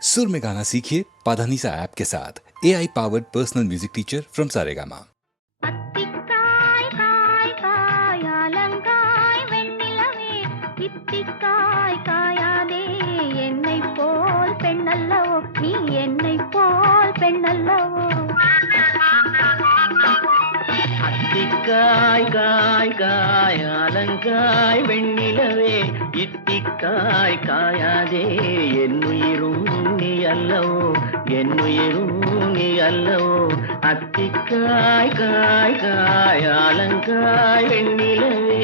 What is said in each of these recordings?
सुर में गाना सीखिए पाधानीसा ऐप के साथ। AI powered personal music teacher from Saregama. அத்திக்காய் காய் காய் அலங்காய் வெண்ணிலவே இத்திக்காய் காயாதே என்னுயிரும் நீ அல்லவோ என்னுயிரும் நீ அல்லவோ அத்திக்காய் காய் காய் அலங்காய் வெண்ணிலவே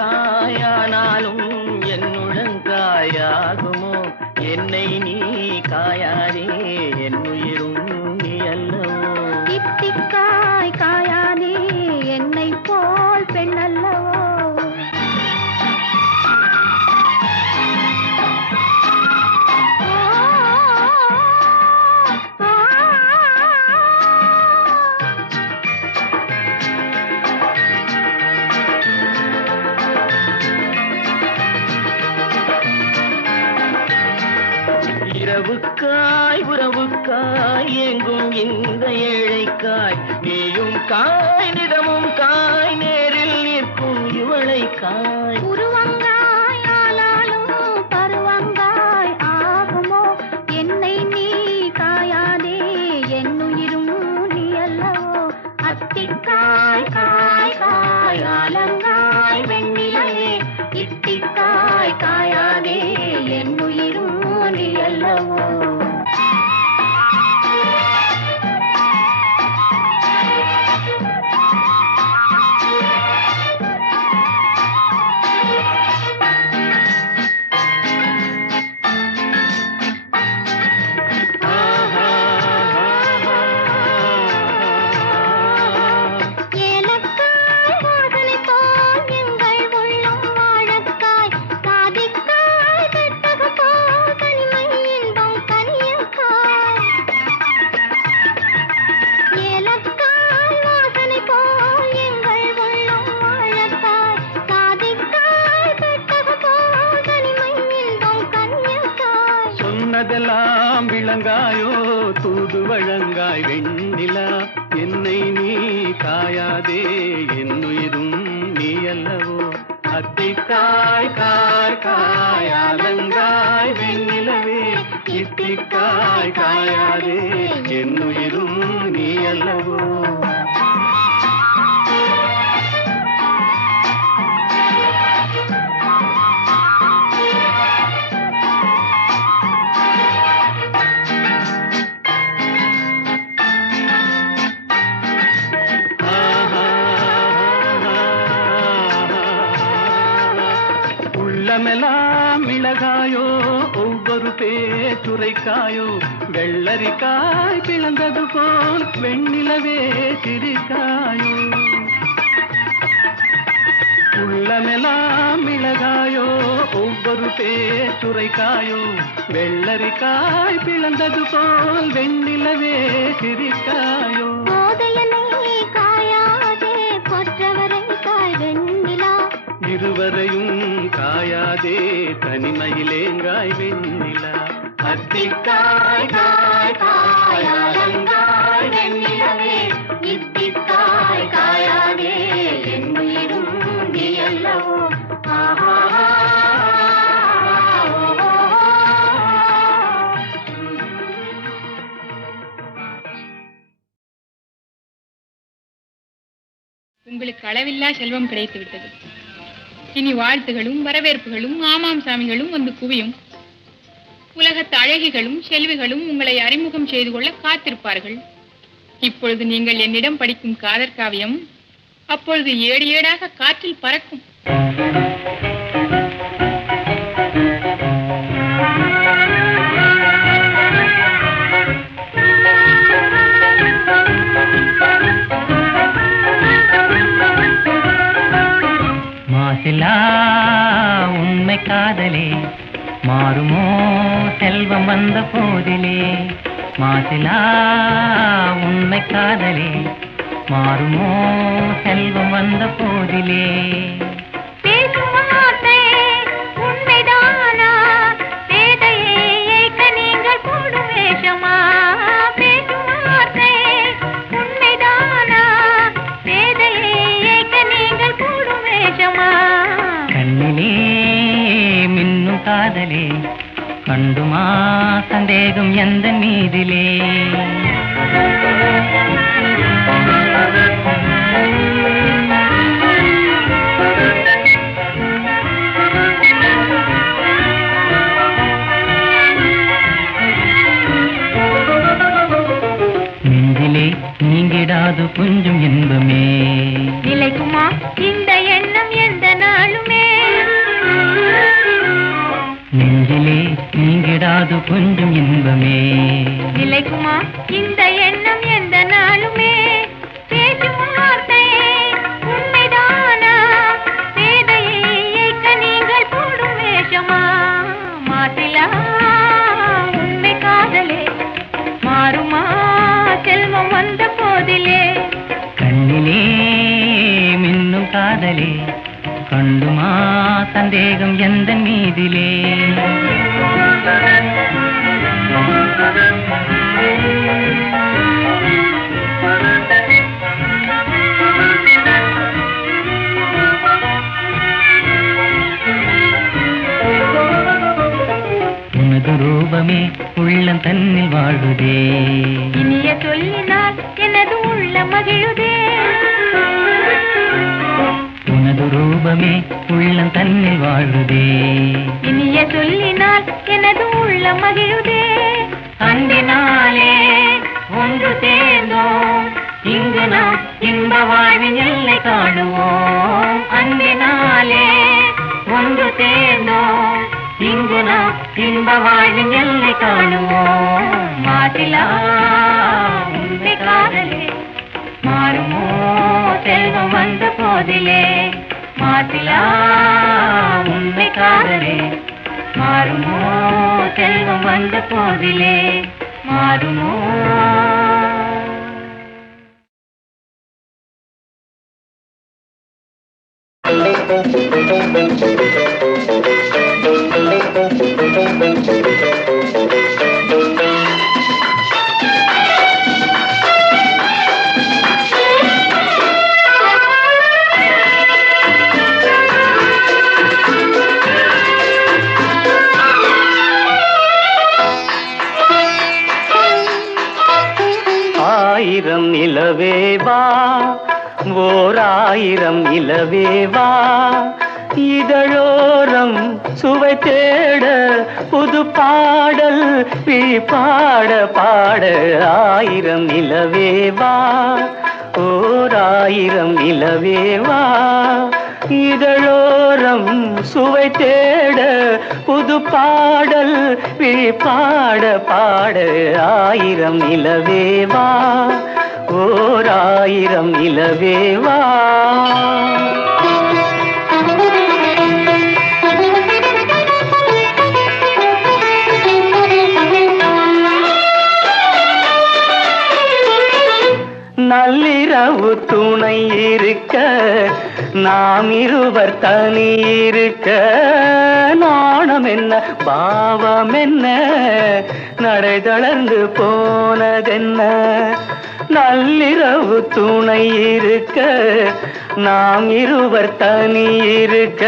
காயானாலும் என்னுடங்காயாகுமோ என்னை நீ காயாதே என்னுயிரும் நீ அல்லவோ இத்திக்காய் காயாதே என்னை போல் பெண் அல்லவோ இரவுக்காய் உறவுக்காய் எங்கும் இந்த ஏழைக்காய் நீயும் காய் நிறமும் காய் நேரில் நிற்கும் இவளை காய் உருவங்காய் ஆளாலும் பருவங்காய் ஆகுமோ என்னை நீ காயாதே என்னுயிரும் நீ அல்லவோ அத்திக்காய் காய் காய் அலங்காய் வெண்ணிலையே இத்திக்காய் காயாதே என்னுயிரும் நீ அல்லவோ சொன்னதெல்லாம் விளங்காயோ தூது வழங்காய் வெண்ணிலா என்னை நீ காயாதே என்னுயிரும் நீ அல்லவோ அத்திக்காய் காய் காய் அலங்காய் வெண்ணிலவே இத்திக்காய் காயாதே என்னுயிரும் நீ அல்லவோ உள்ளமெல்லாம் மிளகாயோ ஒவ்வொரு பேச்சுரைக்காயோ வெள்ளரிக்காய் பிளந்தது போல் வெண்ணிலவே சிரிக்காயோ உள்ளமெல்லாம் மிளகாயோ ஒவ்வொரு பேச்சுரைக்காயோ வெள்ளரிக்காய் பிளந்தது போல் வெண்ணிலவே சிரிக்காயோ இருவரையும் காயாதே தனிமையிலேங்காய் வெண்ணிலா அத்திக்காய் காய் காய் அலங்காய் வெண்ணிலவே இத்திக்காய் காயாதே என்னுயிரும் நீ அல்லவோ உங்களுக்கு அளவில்லா செல்வம் கிடைத்து விட்டது. இனி வாழ்த்துகளும் வரவேற்புகளும் ஆமாம் சாமிகளும் வந்து குவியும். உலகத்து அழகிகளும் செல்விகளும் உங்களை அறிமுகம் செய்து கொள்ள காத்திருப்பார்கள். இப்பொழுது நீங்கள் என்னிடம் படிக்கும் காதற் காவியம் அப்பொழுது ஏடு ஏடாக காற்றில் பறக்கும். மாறுமோ செல்வம் வந்த போதிலே மாசிலா உண்மை காதலே மாறுமோ செல்வம் வந்த போதிலே பேசும் வார்த்தை உண்மைதானா பேதையை ஏய்க்க நீங்கள் போடும் வேஷமா பேசும் வார்த்தை உண்மைதானா பேதையை ஏய்க்க நீங்கள் போடும் வேஷமா கண்ணிலே மின்னும் காதலே கண்டுமா சந்தேகம் எந்த மீதிலே நெஞ்சிலே நீங்கிடாது கொஞ்சம் இன்பமே நிலைக்குமா இந்த எண்ணம் எந்த நாளுமே நெஞ்சிலே நீங்கிடாது கொஞ்சம் இன்பமே நிலைக்குமா இந்த எண்ணம் எந்த நாளுமே பேசும் வார்த்தை உண்மைதானா பேதையை ஏய்க்க நீங்கள் போடும் வேஷமா மாசிலா உண்மை காதலே மாறுமா செல்வம் வந்த போதிலே கண்ணிலே மின்னும் காதலே கண்டுமா சந்தேகம் எந்த மீதிலே உனது ரூபமே உள்ளம் தன்னில் வாழுதே இனிய சொல்லினால் எனது உள்ள மகிழுதே உனது ரூபமே உள்ளம் தன்னில் வாழுதே இனிய சொல்லினால் எனது உள்ள மகிழுதே அன்பினாலே ஒன்று சேர்ந்தோம் இங்கு நாம் இன்ப வாழ்வின் எல்லை காணுவோம் அன்பினாலே ஒன்று சேர்ந்தோம் இங்கு நாம் இன்ப வாழ்வின் எல்லை காணுவோம் மாசிலா உண்மை காதலே மாறுமோ செல்வம் வந்த போதிலே மாசிலா உண்மை காதலே மாறுமோ செல்வம் வந்த போதிலே மாறுமோ ஆயிரம் நிலவேவா ஓர் ஆயிரம் நிலவேவா இதழோரம் சுவை தேட புது பாடல் பாட பாட ஆயிரம் நிலவேவா ஓர் ஆயிரம் நிலவேவா இதழோரம் சுவை தேட புது பாடல் பாட பாட ஆயிரம் நிலவேவா ஓர் ஆயிரம் நிலவேவா நள்ளிரவு துணை இருக்க நாம் இருவர் தனி இருக்க நாணம் என்ன பாவம் என்ன நடை தளர்ந்து போனதென்ன நள்ளிரவு துணை இருக்க நாம் இருவர் தனி இருக்க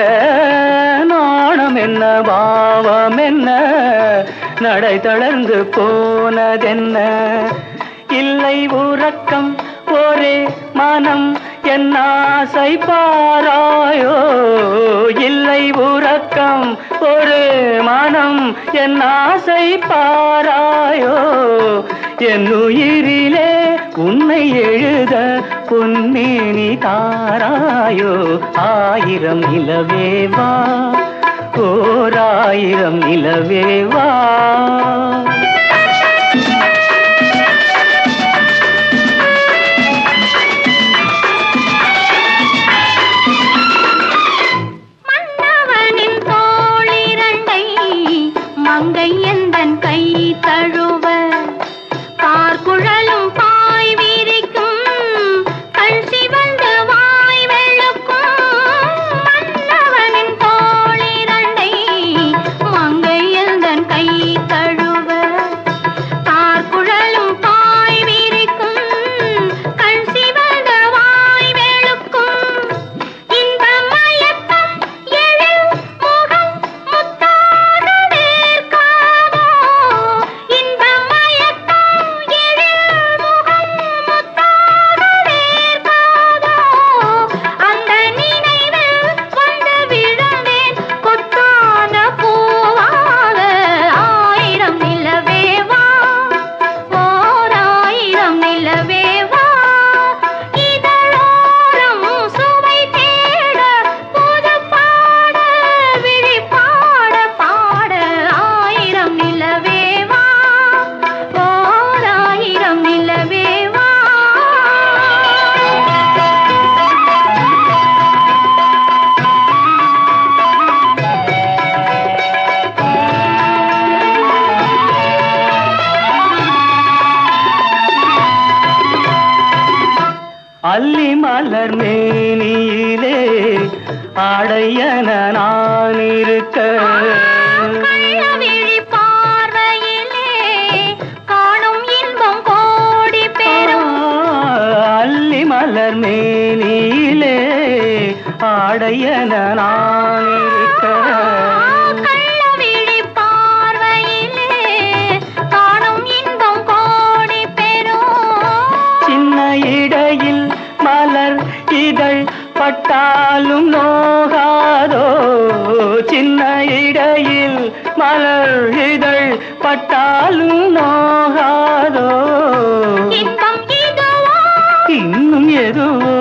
நாணம் என்ன பாவம் என்ன நடை தளர்ந்து போனதென்ன இல்லை உறக்கம் ஒரே மனம் என் ஆசை பாராயோ இல்லை உறக்கம் ஒரு மனம் என் ஆசை பாராயோ என் உயிரிலே உன்னை எழுத பொன்மேனி தாராயோ ஆயிரம் நிலவேவா ஓர் ஆயிரம் நிலவேவா மங்கை எந்தன் கை தழுவ பார்க்குழலும் பாய் விரிக்கும் கண் சிவந்து வாய் வெளுக்கும் மன்னவனின் தோளிரண்டை மங்கை எந்தன் கை தழுவ பார்க்குழலும் பாய் விரிக்கும் கண் சிவந்து வாய் வெளுக்கும் இன்ப மயக்கம் எழில் முகம் முத்தாக வேர்க்காதோ இன்ப மயக்கம் எழில் முகம் முத்தாக வேர்க்காதோ அந்த நினைவில் வந்து விழுந்தேன் கொத்தான பூவாக ஆயிரம் நிலவே வா ஓர் ஆயிரம் நிலவே வா இதழோரம் சுவை தேட புது பாட விழி பாட பாட ஆயிரம் நிலவே வா ஓர் ஆயிரம் நிலவே வா அல்லி மலர் மேனியிலே ஆடையன நான் இருக்க கள்ளவிழி பார்வையிலே காணும் இன்பம் கோடி பெறும் அல்லி மலர் மேனியிலே ஆடையன நான் இருக்க கள்ளவிழி பார்வையிலே காணும் இன்பம் கோடி பெறும் சின்ன இடையில் மலர் இதழ் பட்டாலும் நோகாதோ சின்ன இடையில் மலர் இதழ் பட்டாலும் நோகாதோ இன்பம் இதுவோ இன்னும் எதுவோ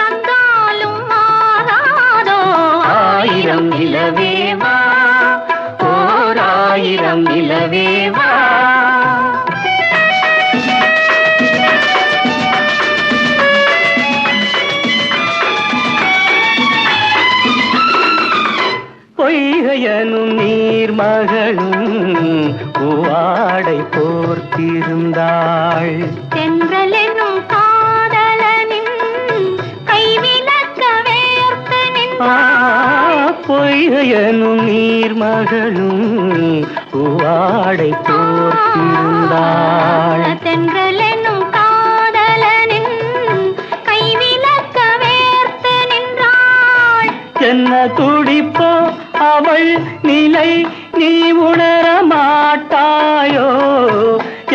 தந்தாலும் மாறாதோ ஆயிரம் நிலவே வா ஓர் ஆயிரம் நிலவே வா பொய்கையனும் நீர்மகளும் பூவாடை போர்த்திருந்தாள் தென்றல் என்னும் காதலனின் கைவிலக்க வேர்த்து நின்றாள் பொய்கையனும் நீர்மகளும் பூவாடை போர்த்திருந்தாள் தென்றல் என்னும் காதலனின் கைவிலக்க வேர்த்து நின்றாள் என்ன துடிப்போ அவள் நிலை நீ உணர மாட்டாயோ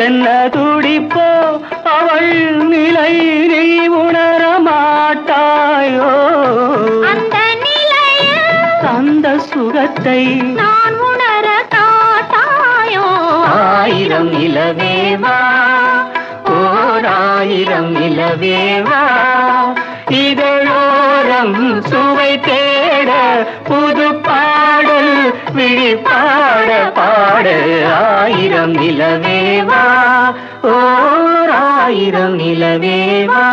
என்ன துடிப்போ அவள் நிலை நீ உணர மாட்டாயோ அந்த நிலையில் அந்த சுகத்தை நான் உணர காட்டாயோ ஆயிரம் நிலவே வா ஓர் ஆயிரம் நிலவே வா இதழோரம் சுவை தேட புது பாடல் விழி பாட பாட ஆயிரம் நிலவே வா ஓர் ஆயிரம் நிலவே வா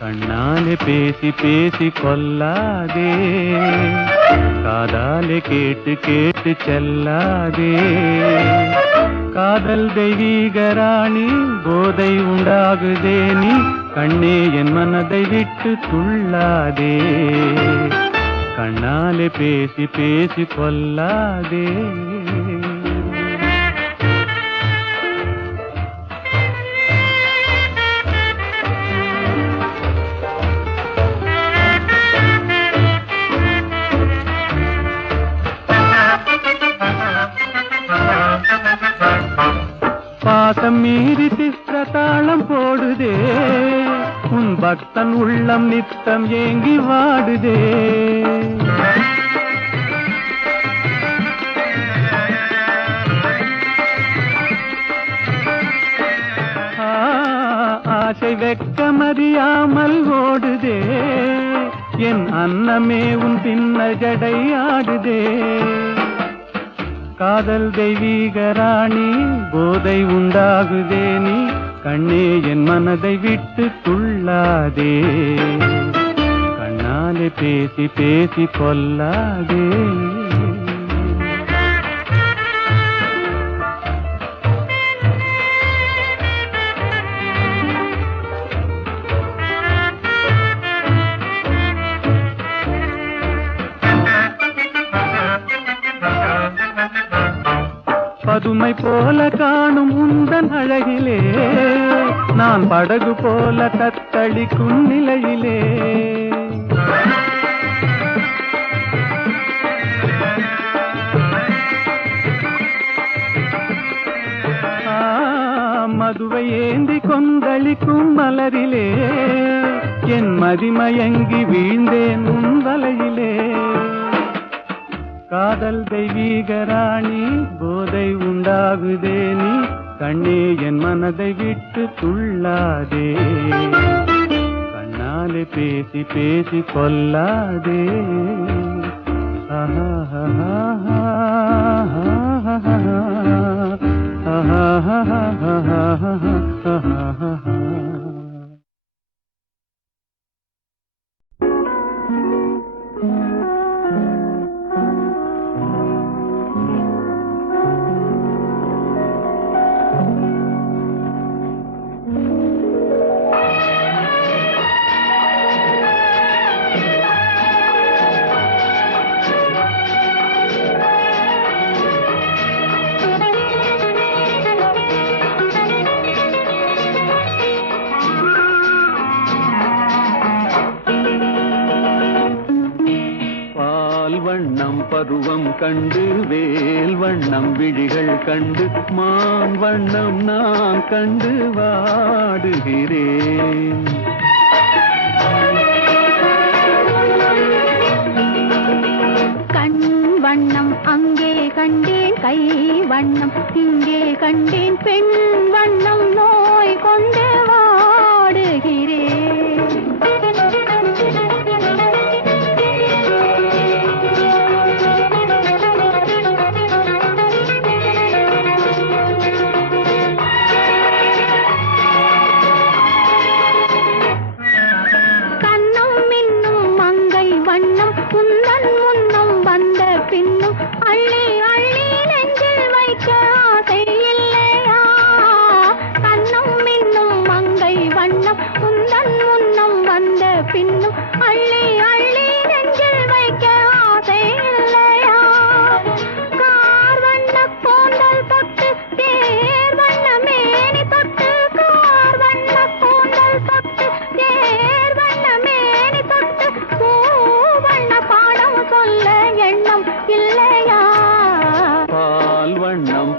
கண்ணாலே பேசி பேசி கொல்லாதே, காதாலே கேட்டு கேட்டு செல்லாதே. காதல் தெய்வீக ராணி, போதை உண்டாகுதே நீ, கண்ணே என் மனதை விட்டு துள்ளாதே. கண்ணாலே பேசி பேசி கொல்லாதே. பாசம் மீறி திஸ்ர தாளம் போடுதே, உன் பக்தன் உள்ளம் நித்தம் ஏங்கி வாடுதே. ஆசை வெட்கமறியாமல் ஓடுதே, என் அன்னமே உன் பின்ன ஜடை ஆடுதே. காதல் தெய்வீக ராணி போதை உண்டாகுதே, நீ கண்ணே என் மனதை விட்டு துள்ளாதே. கண்ணாலே பேசி பேசி கொல்லாதே. பதுமை போல காணும் உந்தன் அழகிலே, நான் படகு போல தத்தளிக்கும் நிலையிலே. மதுவை ஏந்தி கொந்தளிக்கும் மலரிலே, என் மதிமயங்கி வீழ்ந்தேன் உன் வலையிலே. காதல் தெய்வீக ராணி போதை உண்டாகுதே, நீ கண்ணே என் மனதை விட்டு துள்ளாதே. கண்ணாலே பேசி பேசி கொல்லாதே. பருவம் கண்டு வேல் வண்ணம் விழிகள் கண்டு மான் வண்ணம் நான் கண்டு வாடுகிறேன். கண் வண்ணம் அங்கே கண்டேன், கை வண்ணம் இங்கே கண்டேன், பெண் வண்ணம் நோய் கொண்டு வாடுகிறேன்.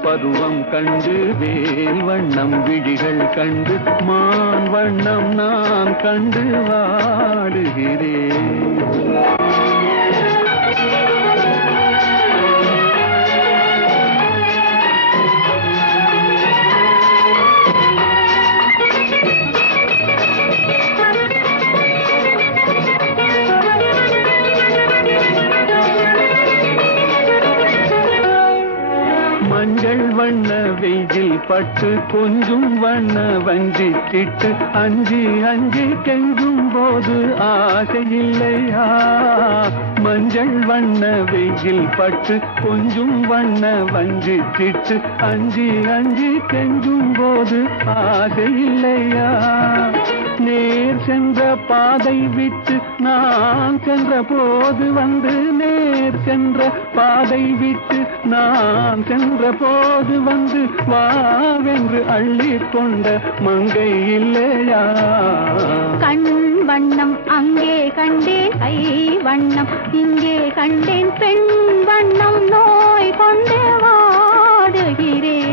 பருவம் கண்டு வேல் வண்ணம் விழிகள் கண்டு மான் வண்ணம் நான் கண்டு வாடுகிறேன். மஞ்சள் வண்ண வெயில் பட்டு கொஞ்சம் வண்ண வஞ்சி கிட்டு அஞ்சி அஞ்சி கெஞ்சும் போது ஆசை இல்லையா? மஞ்சள் வண்ண வெயில் பட்டு கொஞ்சம் வண்ண வஞ்சி கிட்டு அஞ்சி அஞ்சி கெஞ்சும் போது ஆசை இல்லையா? நேர் சென்ற பாதை விட்டு நான் சென்ற போது வந்து நேர் சென்ற பாதை விட்டு நான் சென்ற போது வந்து வாவென்று அள்ளி கொண்ட மங்கை இல்லையா? கண் வண்ணம் அங்கே கண்டேன், கை வண்ணம் இங்கே கண்டேன், பெண் வண்ணம் நோய் கொண்டு வாடுகிறேன்.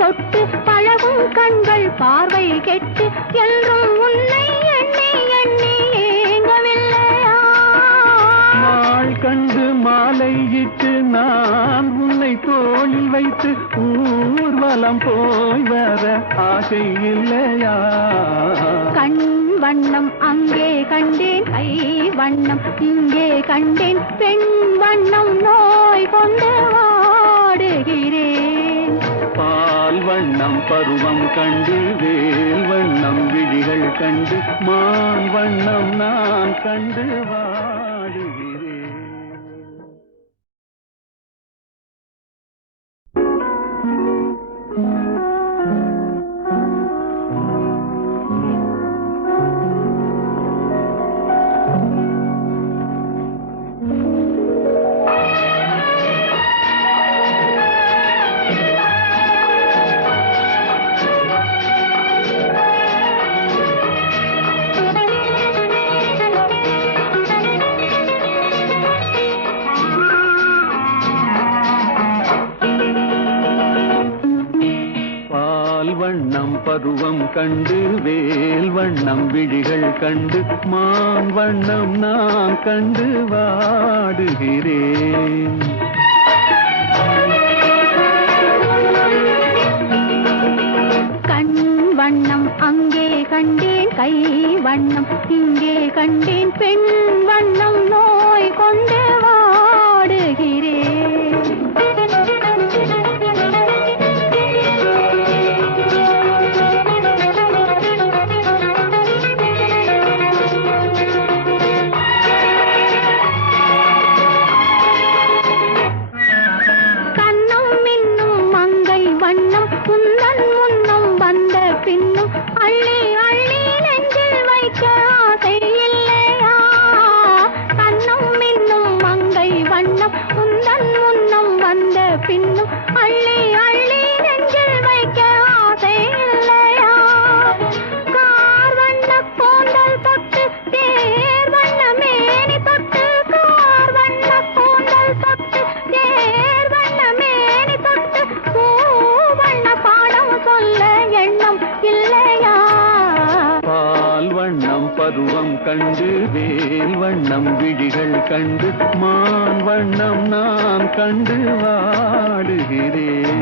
தொட்டு பழகும் கண்கள் பார்வை கெட்டு என்றும் உன்னை எண்ணி எண்ணி ஏங்கவில்லையா? நாள் கண்டு மாலையிட்டு நான் உன்னை தோளில் வைத்து ஊர்வலம் போய் வர ஆசை இல்லையா? கண் வண்ணம் அங்கே கண்டேன், கை வண்ணம் இங்கே கண்டேன், பெண் வண்ணம் நோய் கொண்டு வாடுகிறேன். பால் வண்ணம் பருவம் கண்டு வேல் வண்ணம் விழிகள் கண்டு மான் வண்ணம் நான் கண்டு வாடுகிறேன். பருவம் கண்டு வேல் வண்ணம் விழிகள் கண்டு மான் வண்ணம் நான் கண்டு வாடுகிறேன். கண் வண்ணம் அங்கே கண்டேன், கை வண்ணம் இங்கே கண்டேன், பெண் வண்ணம் நோய் கொண்டு வாடுகிறேன். பருவம் கண்டு வேல் வண்ணம் விழிகள் கண்டு மான் வண்ணம் நான் கண்டு வாடுகிறேன்.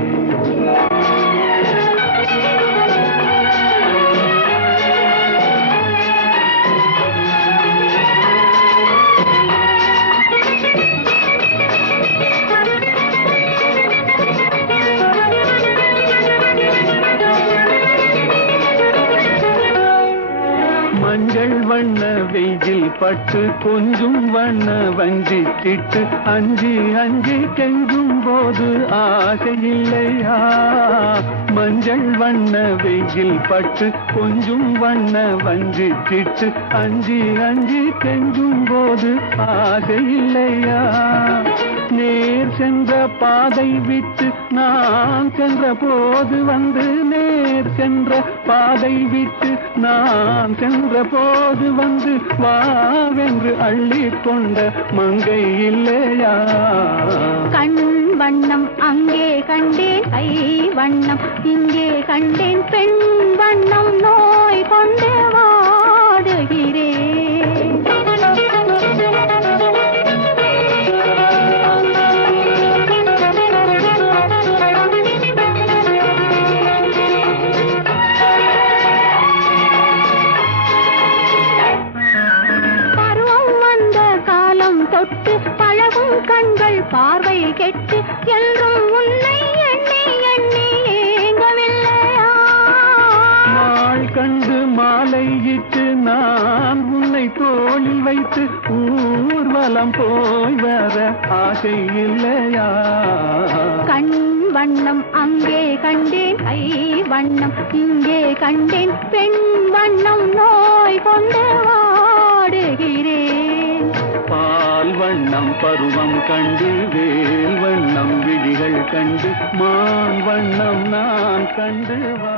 மஞ்சள் வண்ண வெயில் பட்டு கொஞ்சம் வண்ண வஞ்சி கிட்டு அஞ்சி அஞ்சி கெஞ்சும் போது ஆசை இல்லையா? மஞ்சள் வண்ண வெயில் பட்டு கொஞ்சம் வண்ண வஞ்சி கிட்டு அஞ்சி அஞ்சி கெஞ்சும் போது ஆசை இல்லையா? நேர் சென்ற பாதை விட்டு நான் சென்ற போது வந்து நேர் சென்ற பாதை விட்டு நான் சென்ற போது வந்து வாவென்று அள்ளி கொண்ட மங்கை இல்லையா? கண் வண்ணம் அங்கே கண்டேன், கை வண்ணம் இங்கே கண்டேன், பெண் வண்ணம் நோய் கொண்டு வாடுகிறேன். தொட்டு பழகும் கண்கள் பார்வை கெட்டு என்றும் உன்னை எண்ணி எண்ணி ஏங்கவில்லையா? வைத்து ஊர்வலம் போய் வர ஆசை இல்லையா? கண் வண்ணம் அங்கே கண்டேன், கை வண்ணம் இங்கே கண்டேன், பெண் வண்ணம் நோய் கொண்டு வாடுகிறேன். பால் வண்ணம் பருவம் கண்டு வேல் வண்ணம் விழிகள் கண்டு மான் வண்ணம் நான் கண்டு வா